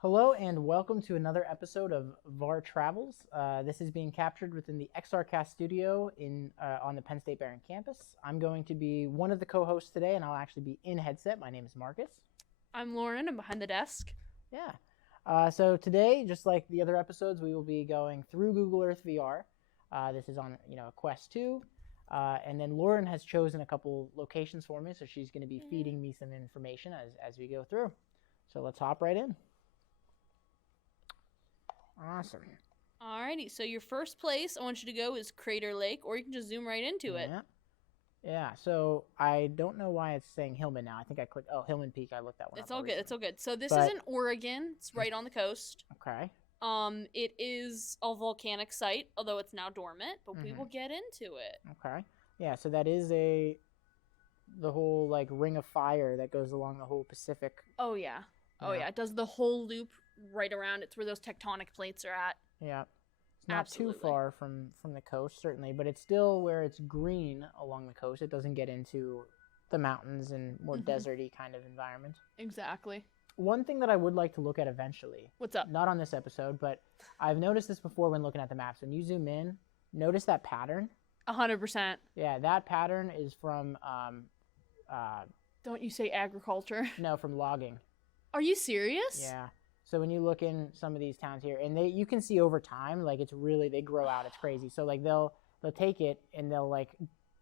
Hello and welcome to another episode of VAR Travels. This is being captured within the XRcast studio on the Penn State Behrend Campus. I'm going to be one of the co-hosts today, and I'll actually be in headset. My name is Marcus. I'm Lauren. I'm behind the desk. Yeah. So today, just like the other episodes, we will be going through Google Earth VR. This is on a Quest 2. And then Lauren has chosen a couple locations for me, so she's going to be feeding me some information as we go through. So let's hop right in. Awesome. Alrighty, so your first place I want you to go is Crater Lake, or you can just zoom right into it. Yeah, so I don't know why it's saying Hillman now. I think I clicked, Hillman Peak, I looked that one up. It's all good, it's all good. So this is in Oregon. It's right on the coast. Okay. It is a volcanic site, although it's now dormant, but we will get into it. Okay. Yeah, so that is the whole, ring of fire that goes along the whole Pacific. Oh, yeah. Oh, yeah. It does the whole loop right around. It's where those tectonic plates are at. Yeah. It's not too far from the coast, certainly, but it's still where it's green along the coast. It doesn't get into the mountains and more deserty kind of environment. Exactly. One thing that I would like to look at eventually. What's up? Not on this episode, but I've noticed this before when looking at the maps. When you zoom in, notice that pattern. 100%. Yeah, that pattern is from... Don't you say agriculture? No, from logging. Are you serious? Yeah. So when you look in some of these towns here, and you can see over time, it's really, they grow out. It's crazy. So they'll take it and they'll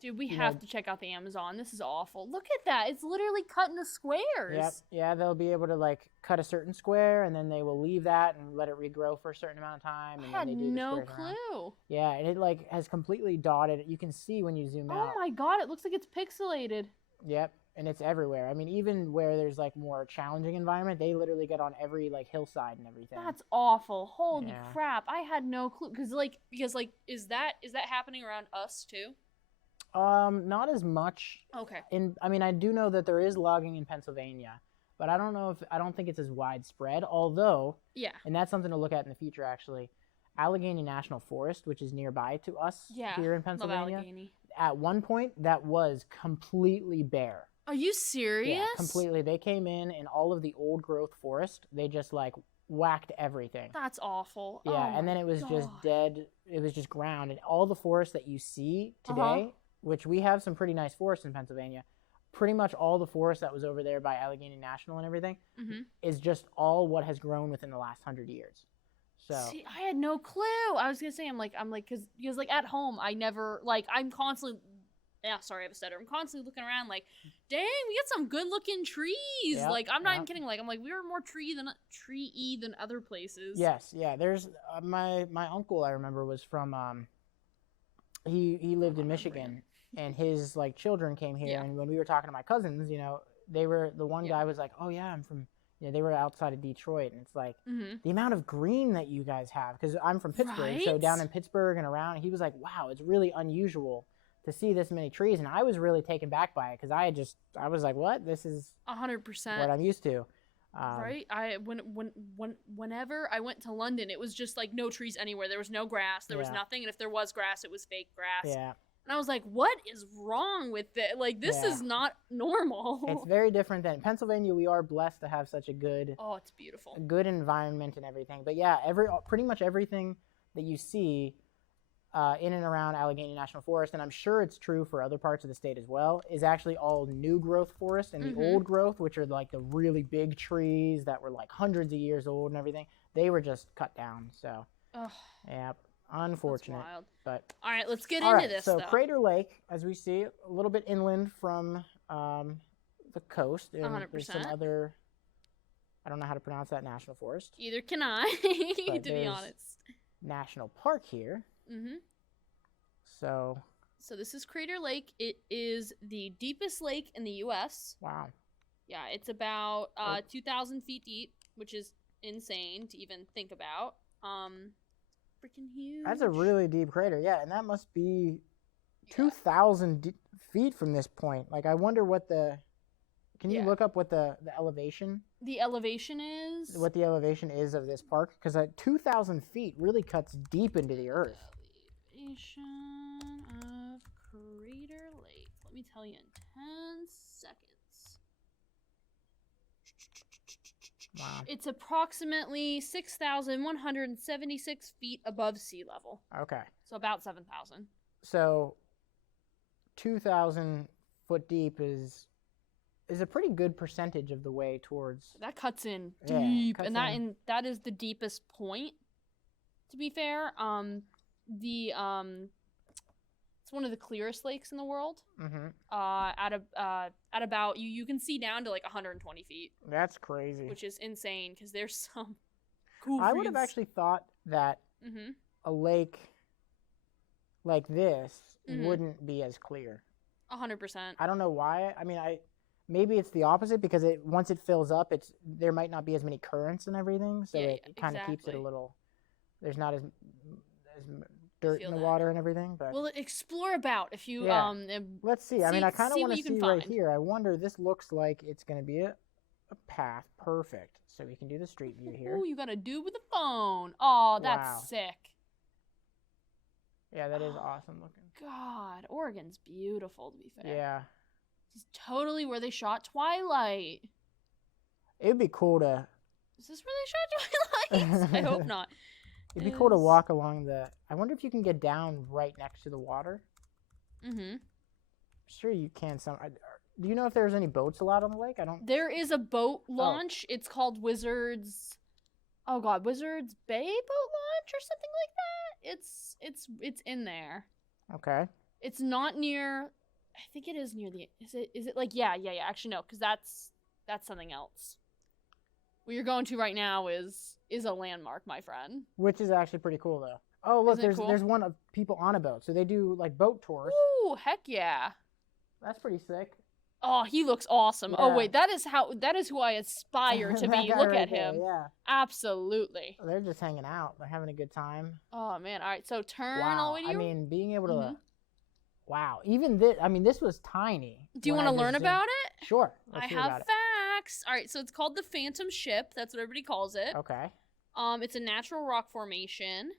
Dude, we have to check out the Amazon. This is awful. Look at that. It's literally cut into squares. Yep. Yeah, they'll be able to cut a certain square, and then they will leave that and let it regrow for a certain amount of time. And I had then they do no the squares clue. around. Yeah, and it has completely dotted. You can see when you zoom out. Oh my god, it looks like it's pixelated. Yep, and it's everywhere. I mean, even where there's more challenging environment, they literally get on every hillside and everything. That's awful. Holy crap. I had no clue because is that happening around us too? Not as much. Okay. I do know that there is logging in Pennsylvania, but I don't think it's as widespread, although and that's something to look at in the future actually. Allegheny National Forest, which is nearby to us here in Pennsylvania. Love Allegheny. At one point that was completely bare. Are you serious? Yeah, completely. They came in and all of the old growth forest, they just whacked everything. That's awful. Yeah, and then it was just dead. It was just ground, and all the forests that you see today, which we have some pretty nice forests in Pennsylvania, pretty much all the forest that was over there by Allegheny National and everything is just all what has grown within the last 100 years. So see, I had no clue. I was gonna say I'm because at home I never I'm constantly sorry I have a stutter. I'm constantly looking around dang, we got some good looking trees. Yep, I'm not even kidding. I'm we were more tree-y than other places. Yes, yeah. There's my uncle I remember was from he lived in Michigan. And his children came here, and when we were talking to my cousins, they were the one guy was like, "Oh yeah, I'm from." They were outside of Detroit, and it's the amount of green that you guys have. Because I'm from Pittsburgh, so down in Pittsburgh and around, he was like, "Wow, it's really unusual to see this many trees." And I was really taken back by it because I was like, "What? This is 100% what I'm used to." Right. Whenever I went to London, it was just no trees anywhere. There was no grass. There was nothing, and if there was grass, it was fake grass. Yeah. And I was like, what is wrong with it? This is not normal. It's very different than Pennsylvania. We are blessed to have such a good it's beautiful. A good environment and everything. But yeah, pretty much everything that you see in and around Allegheny National Forest, and I'm sure it's true for other parts of the state as well, is actually all new growth forest. And the old growth, which are the really big trees that were hundreds of years old and everything, they were just cut down. So yeah. Unfortunate, but all right, let's get into this. So Crater Lake, as we see, a little bit inland from the coast, and 100%. There's some other. I don't know how to pronounce that national forest. Either can I, to be honest. National park here. So this is Crater Lake. It is the deepest lake in the U.S. Wow. Yeah, it's about 2,000 feet deep, which is insane to even think about. Freaking huge. That's a really deep crater, yeah, and that must be 2,000 feet from this point. I wonder what the. Can you look up what the elevation? The elevation is. What the elevation is of this park? Because 2,000 feet really cuts deep into the earth. Elevation of Crater Lake. Let me tell you in 10 seconds. Wow. It's approximately 6,176 feet above sea level. Okay. So about 7,000. So 2,000 foot deep is a pretty good percentage of the way towards. That cuts in Yeah, deep, cuts and in. that is the deepest point. To be fair, it's one of the clearest lakes in the world. Mm-hmm. At about you can see down to like 120 feet. That's crazy. Which is insane because there's some cool. I would have actually thought that a lake like this wouldn't be as clear. 100%. I don't know why. I mean, maybe it's the opposite because once it fills up, there might not be as many currents and everything, so it kind of keeps it a little. There's not as dirt in the water and everything, but we'll explore about if you let's see. I mean, I kind of want to see right find. here. I wonder. This looks like it's going to be a path. Perfect. So we can do the street view here. Oh, you got to do with the phone. Oh, that's sick. Yeah, that is awesome looking. God, Oregon's beautiful, to be fair. Yeah. This is totally where they shot Twilight. It would be cool to. Is this where they shot Twilight? I hope not. It'd be cool to walk along I wonder if you can get down right next to the water. Mm-hmm. Sure you can. Do you know if there's any boats allowed on the lake? There is a boat launch. Oh. It's called Wizards. Oh God, Wizards Bay boat launch or something like that. It's in there. Okay. It's not near. I think it is near the. Is it like yeah. Actually no, because that's something else. What you're going to right now is a landmark, my friend. Which is actually pretty cool though. Oh look, there's one of people on a boat, so they do like boat tours. Ooh, heck yeah. That's pretty sick. Oh, he looks awesome. Yeah. Oh wait, that is who I aspire to be. Look at him. Yeah. Absolutely. They're just hanging out. They're having a good time. Oh man. All right. So turn all the way to you. I mean, being able to. Wow. Even this. I mean, this was tiny. Do you want to learn about it? Sure. I have facts. All right. So it's called the Phantom Ship. That's what everybody calls it. Okay. It's a natural rock formation.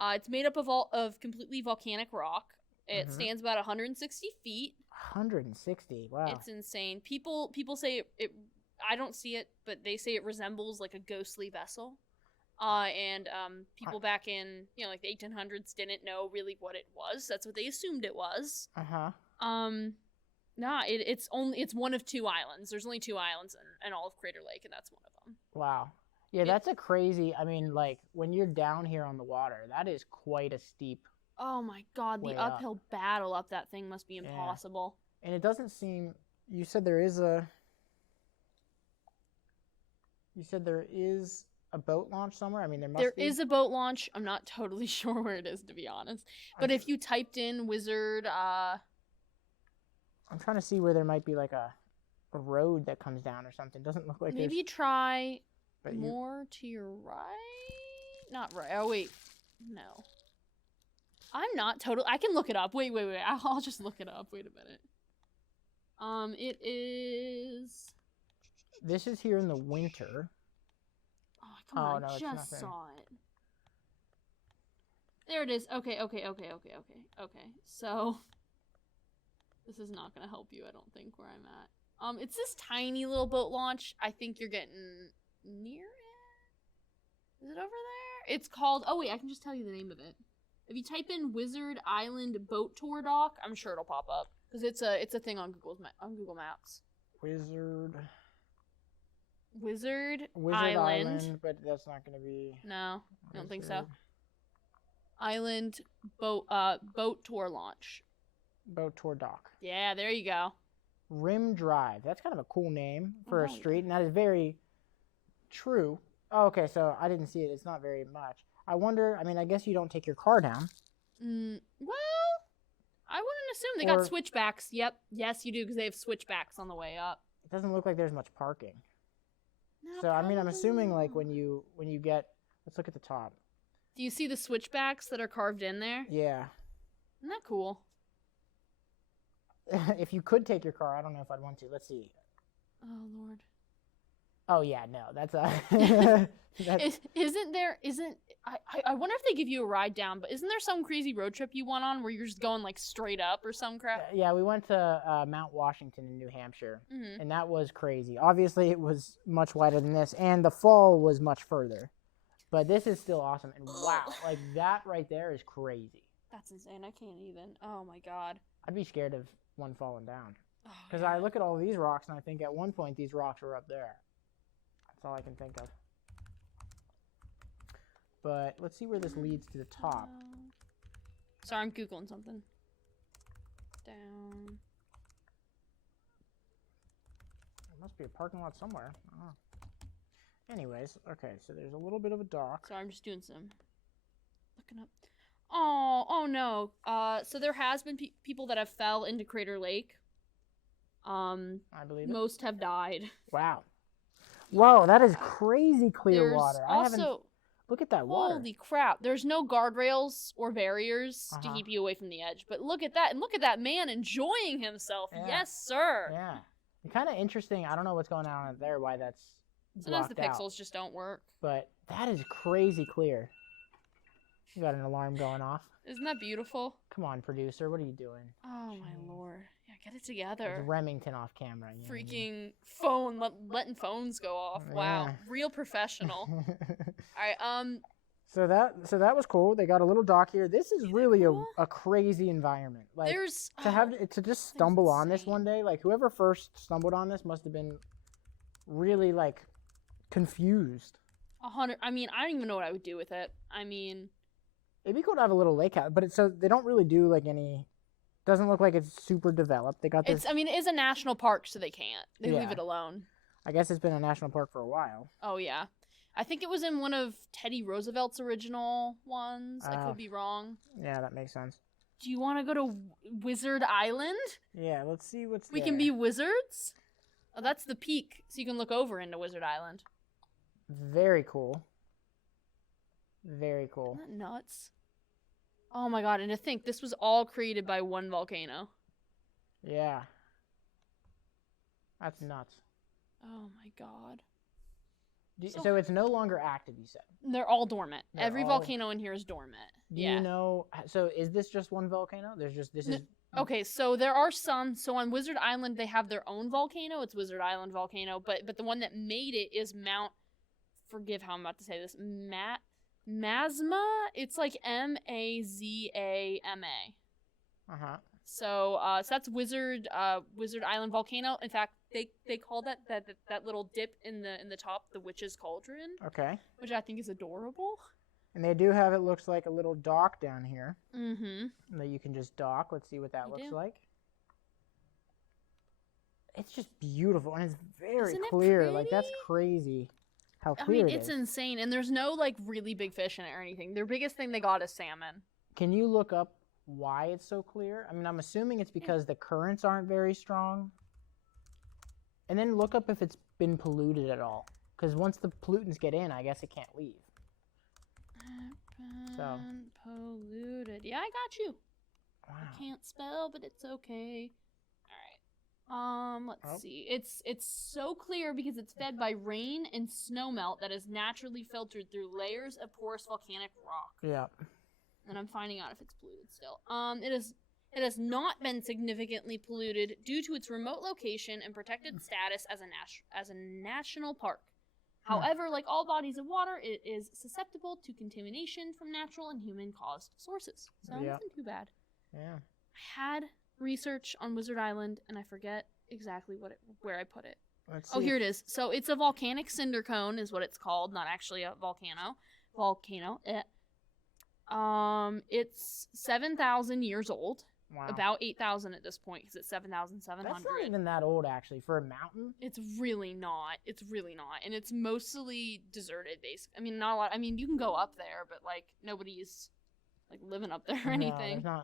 It's made up of completely volcanic rock. It stands about 160 feet. 160. Wow. It's insane. People say it. I don't see it, but they say it resembles like a ghostly vessel. And people back in like the 1800s didn't know really what it was. That's what they assumed it was. It's one of two islands. There's only two islands in all of Crater Lake, and that's one of them. Wow. Yeah, that's a crazy. I mean, like when you're down here on the water, that is quite a steep. Oh my God, the uphill battle up that thing must be impossible. Yeah. And it doesn't seem. You said there is a boat launch somewhere. I mean, there is a boat launch. I'm not totally sure where it is, to be honest. But if you typed in Wizard, I'm trying to see where there might be like a road that comes down or something. Doesn't look like. Maybe try more to your right. Not right. Oh wait, no. I'm not totally. I can look it up. Wait. I'll just look it up. Wait a minute. It is. This is here in the winter. Oh, come on. I just saw it. There it is. Okay. So, this is not going to help you, I don't think, where I'm at. It's this tiny little boat launch. I think you're getting near it. Is it over there? It's called. Oh, wait. I can just tell you the name of it. If you type in Wizard Island Boat Tour Dock, I'm sure it'll pop up because it's a thing on Google Maps. Wizard Island, but that's not going to be. No, I don't think so. Island boat tour launch. Boat tour dock. Yeah, there you go. Rim Drive. That's kind of a cool name for a street, and that is very true. Oh, okay, so I didn't see it. It's not very much. I wonder, I mean, I guess you don't take your car down. Well, I wouldn't assume. They got switchbacks. Yep. Yes, you do, because they have switchbacks on the way up. It doesn't look like there's much parking. No, so, I mean, I'm assuming, like, when you get, let's look at the top. Do you see the switchbacks that are carved in there? Yeah. Isn't that cool? If you could take your car, I don't know if I'd want to. Let's see. Oh, Lord. Oh yeah, no, that's a. That's, I wonder if they give you a ride down, but isn't there some crazy road trip you went on where you're just going like straight up or some crap? yeah, we went to Mount Washington in New Hampshire, Mm-hmm. and that was crazy. Obviously, it was much wider than this, and the fall was much further. But this is still awesome, and wow, like that right there is crazy. That's insane. I can't even. Oh my god. I'd be scared of one falling down. Oh, Because yeah. I look at all these rocks, and I think at one point these rocks were up there. That's all I can think of. But let's see where this leads to the top. Sorry, I'm Googling something. Down. There must be a parking lot somewhere. Oh. Anyways, okay, so there's a little bit of a dock. Sorry, I'm just doing some looking up. Oh no. So there has been people that have fell into Crater Lake. I believe it. Most have died. Wow. Whoa, that is crazy clear There's water. also, look at that water. holy crap! There's no guardrails or barriers to keep you away from the edge. But look at that, and look at that man enjoying himself. Yeah. Yes, sir. Yeah. Kind of interesting. I don't know what's going on there. Why that's Sometimes the blocked pixels out. just don't work. But that is crazy clear. You got an alarm going off. Isn't that beautiful? Come on, producer. What are you doing? Oh my lord! Yeah, get it It's together. Remington off camera. You know what I mean? Freaking phone, letting phones go off. Wow, Yeah. real professional. All right, So that was cool. They got a little dock here. This is really cool? a crazy environment. Like there's to just stumble on this one day. Like whoever first stumbled on this must have been really like confused. 100. I mean, I don't even know what I would do with it. I mean, It'd be cool to have a little lake house, but so they don't really do like any. Doesn't look like it's super developed. They got this. it is a national park, so they can't. They leave Yeah. it alone. I guess it's been a national park for a while. Oh yeah, I think it was in one of Teddy Roosevelt's original ones. I could be wrong. Yeah, that makes sense. Do you want to go to Wizard Island? Yeah, let's see what's We there. can be wizards. Oh, that's the peak, so you can look over into Wizard Island. Very cool. Very cool. Isn't that nuts? Oh my god, and to think this was all created by one volcano. Yeah. That's nuts. Oh my god. So it's no longer active, you said? They're all dormant. They're Every all- volcano in here is dormant. Do you know? So is this just one volcano? This is. Okay, so there are some. So on Wizard Island, they have their own volcano. It's Wizard Island volcano, but the one that made it is Mount. Forgive how I'm about to say this. Mazma. It's like Mazama. So that's Wizard Island volcano. In fact, they call that little dip in the top the witch's cauldron. Okay. Which I think is adorable. And they do have, it looks like, a little dock down here. Mm-hmm. That you can just dock. Let's see what that looks like. It's just beautiful, and it's very Isn't it clear. Like, pretty? that's crazy how I clear mean, it it's is. insane, and there's no like really big fish in it or anything. Their biggest thing they got is salmon. Can you look up why it's so clear? I mean, I'm assuming it's because the currents aren't very strong. And then look up if it's been polluted at all. Because once the pollutants get in, I guess it can't leave. So. Polluted. Yeah, I got you. Wow. I can't spell, but it's okay. All right. Let's see. It's so clear because it's fed by rain and snowmelt that is naturally filtered through layers of porous volcanic rock. Yeah. And I'm finding out if it's polluted still. It has not been significantly polluted due to its remote location and protected status as a national park. However, like all bodies of water, it is susceptible to contamination from natural and human-caused sources. So it wasn't too bad. Yeah. I had research on Wizard Island, and I forget exactly where I put it. Let's Oh, see. here it is. So it's a volcanic cinder cone, is what it's called, not actually a volcano. It's 7,000 years old. Wow. About 8,000 at this point because it's 7,700. That's not even that old, actually, for a mountain. It's really not. It's really not. And it's mostly deserted, basically. I mean, not a lot. I mean, you can go up there, but, like, nobody's, like, living up there or anything. No,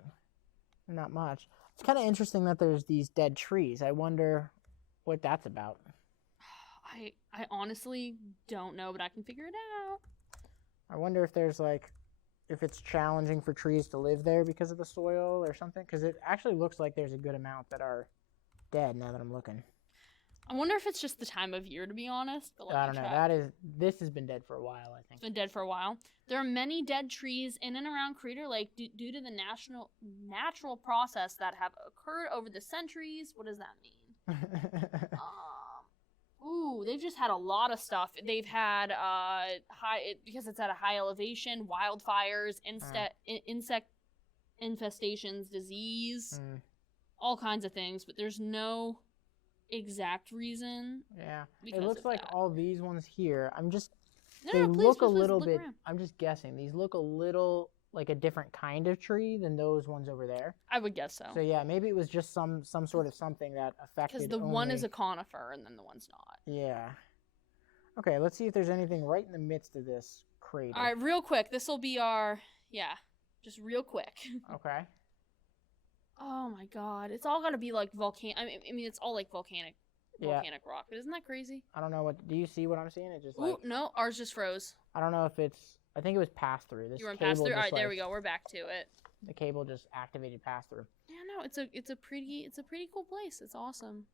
there's not much. It's kind of interesting that there's these dead trees. I wonder what that's about. I honestly don't know, but I can figure it out. I wonder if there's, like, if it's challenging for trees to live there because of the soil or something. Because it actually looks like there's a good amount that are dead now that I'm looking. I wonder if it's just the time of year, to be honest. But I don't know. This has been dead for a while, I think. It's been dead for a while. There are many dead trees in and around Crater Lake due to the natural process that have occurred over the centuries. What does that mean? They've just had a lot of stuff. They've had because it's at a high elevation, wildfires, insect infestations, disease, all kinds of things. But there's no exact reason. Yeah, it looks like all these ones here. I'm just guessing. These look a little like a different kind of tree than those ones over there. I would guess so. So yeah, maybe it was just some sort of something that affected. Because the one is a conifer and then the one's not. Yeah. Okay, let's see if there's anything right in the midst of this crater. All right, real quick. This will be just real quick. Okay. Oh my God! It's all gotta be like volcanic. I mean, it's all like volcanic rock. But isn't that crazy? I don't know do you see what I'm seeing? It just no, ours just froze. I don't know if I think it was pass through. You were in pass through. All right, there we go. We're back to it. The cable just activated pass through. Yeah, no, it's a pretty cool place. It's awesome.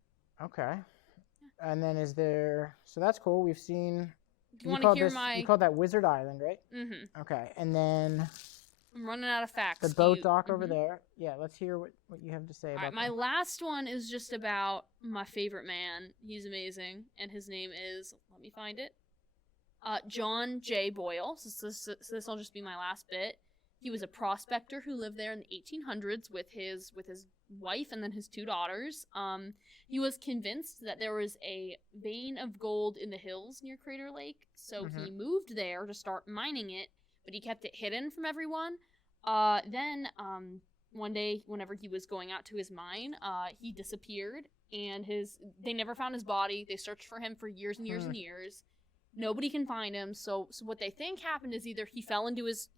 Okay. Yeah. And then so that's cool. We've seen. Do you want to hear You called that Wizard Island, right? Mm-hmm. Okay, and then. I'm running out of facts. The boat dock over there. Yeah, let's hear what you have to say about that. My last one is just about my favorite man. He's amazing, and his name is, let me find it, John J. Boyle. So this will just be my last bit. He was a prospector who lived there in the 1800s with his wife and then his 2 daughters. He was convinced that there was a vein of gold in the hills near Crater Lake, so he moved there to start mining it. But he kept it hidden from everyone. Then one day, whenever he was going out to his mine, he disappeared, and they never found his body. They searched for him for years and years and years. Nobody can find him. So what they think happened is either he fell into his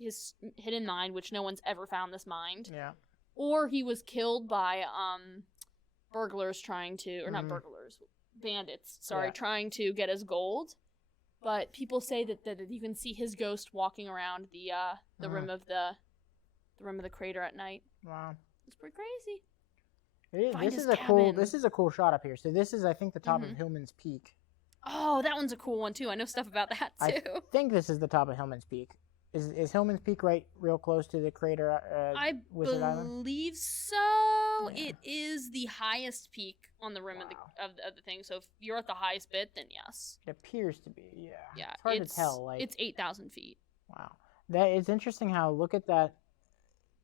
hidden mine, which no one's ever found this mine, or he was killed by burglars not burglars, bandits. Sorry, trying to get his gold. But people say that you can see his ghost walking around the rim of the crater at night. Wow, it's pretty crazy. This is a cool shot up here. So this is, I think, the top of Hillman's Peak. Oh, that one's a cool one too. I know stuff about that too. I think this is the top of Hillman's Peak. Is Hillman's Peak real close to the crater? Wizard Island? Believe so. Yeah. It is the highest peak on the rim of the thing. So if you're at the highest bit, then yes. It appears to be. Yeah. Yeah. It's hard to tell. It's 8,000 feet. Wow. It's interesting how look at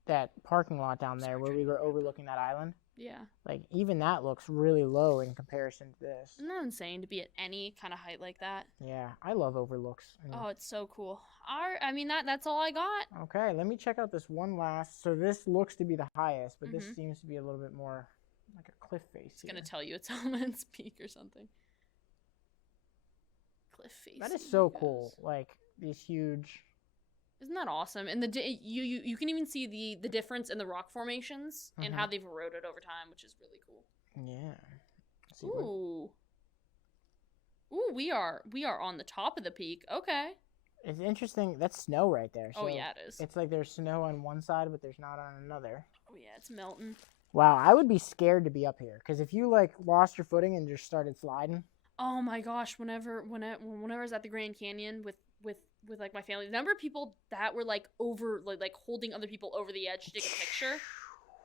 that parking lot down there where we were overlooking that island. Yeah. Like even that looks really low in comparison to this. Isn't that insane to be at any kind of height like that? Yeah, I love overlooks. Oh, it's so cool. That's all I got. Okay, let me check out this one last. So this looks to be the highest, but this seems to be a little bit more like a cliff face. It's gonna tell you it's Hillman's Peak or something. Cliff face. That is so cool. Like these huge. Isn't that awesome? And you can even see the difference in the rock formations and how they've eroded over time, which is really cool. Yeah. Ooh, we are on the top of the peak. Okay. It's interesting. That's snow right there. So yeah, it is. It's like there's snow on one side, but there's not on another. Oh yeah, it's melting. Wow, I would be scared to be up here because if you like lost your footing and just started sliding. Oh my gosh! Whenever I was at the Grand Canyon with like my family, the number of people that were like over like holding other people over the edge to take a picture,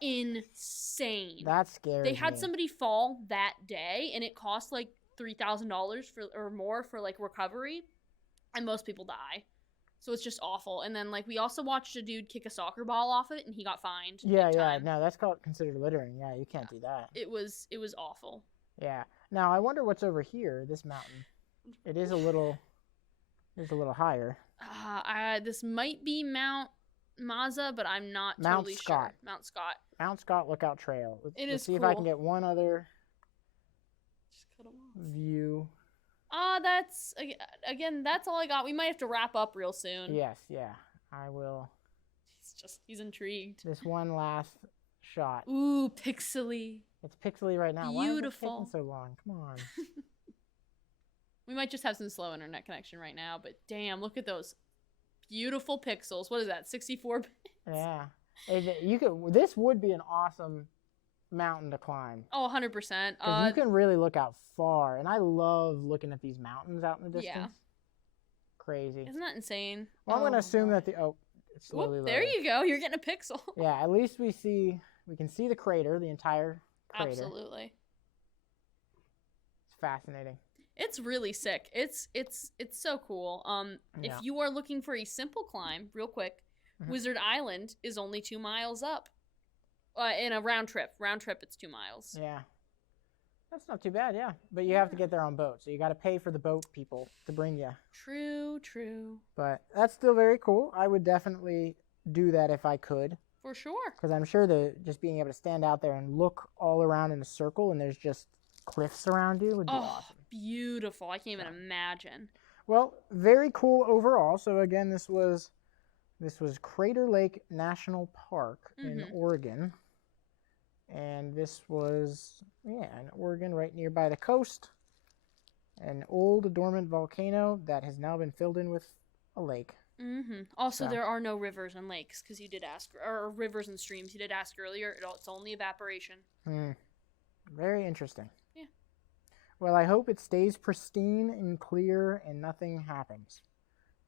insane. That's scary. They had somebody fall that day, and it cost like $3,000 or more for like recovery, and most people die. So it's just awful. And then like we also watched a dude kick a soccer ball off it, and he got fined. Yeah. No, that's considered littering. Yeah, you can't do that. It was awful. Yeah. Now I wonder what's over here. This mountain. It is a little. It's a little higher. This might be Mount Mazza, but I'm not totally sure. Mount Scott. Mount Scott Lookout Trail. Let's see cool. if I can get one other view. That's that's all I got. We might have to wrap up real soon. Yes, yeah. I will. He's intrigued. This one last shot. Ooh, pixely. It's pixely right now. Beautiful. Why is it taking so long? Come on. We might just have some slow internet connection right now, but damn, look at those beautiful pixels. What is that, 64 bits? Yeah. This would be an awesome mountain to climb. Oh, 100%. Because you can really look out far, and I love looking at these mountains out in the distance. Yeah. Crazy. Isn't that insane? Well, I'm going to assume that it's slowly Whoop, there you go. You're getting a pixel. Yeah, at least we can see the crater, the entire crater. Absolutely. It's fascinating. It's really sick. It's so cool. If you are looking for a simple climb, real quick, Wizard Island is only 2 miles up. In a round trip. Round trip, it's 2 miles. Yeah. That's not too bad, yeah. But you have to get there on boat, so you got to pay for the boat people to bring you. True. But that's still very cool. I would definitely do that if I could. For sure. Because I'm sure that just being able to stand out there and look all around in a circle and there's just cliffs around you would be awesome. Beautiful. I can't even imagine. Well, very cool overall. So again, this was Crater Lake National Park in Oregon. And this was, in Oregon, right nearby the coast. An old dormant volcano that has now been filled in with a lake. Also, there are no rivers and lakes, because you did ask, or rivers and streams. You did ask earlier. It's only evaporation. Very interesting. Yeah. Well, I hope it stays pristine and clear and nothing happens.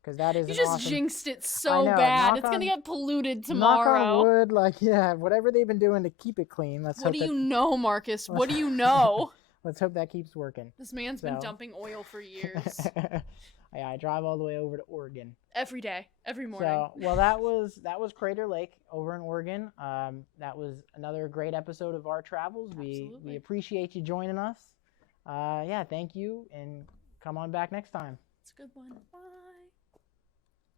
Because that is You just awesome... jinxed it so bad. It's going to get polluted tomorrow. Knock on wood, whatever they've been doing to keep it clean. What do you know, Marcus? What do you know? Let's hope that keeps working. This man's been dumping oil for years. I drive all the way over to Oregon. Every day. Every morning. So, well, that was Crater Lake over in Oregon. That was another great episode of VAR Travels. We appreciate you joining us. Thank you, and come on back next time. It's a good one. Bye.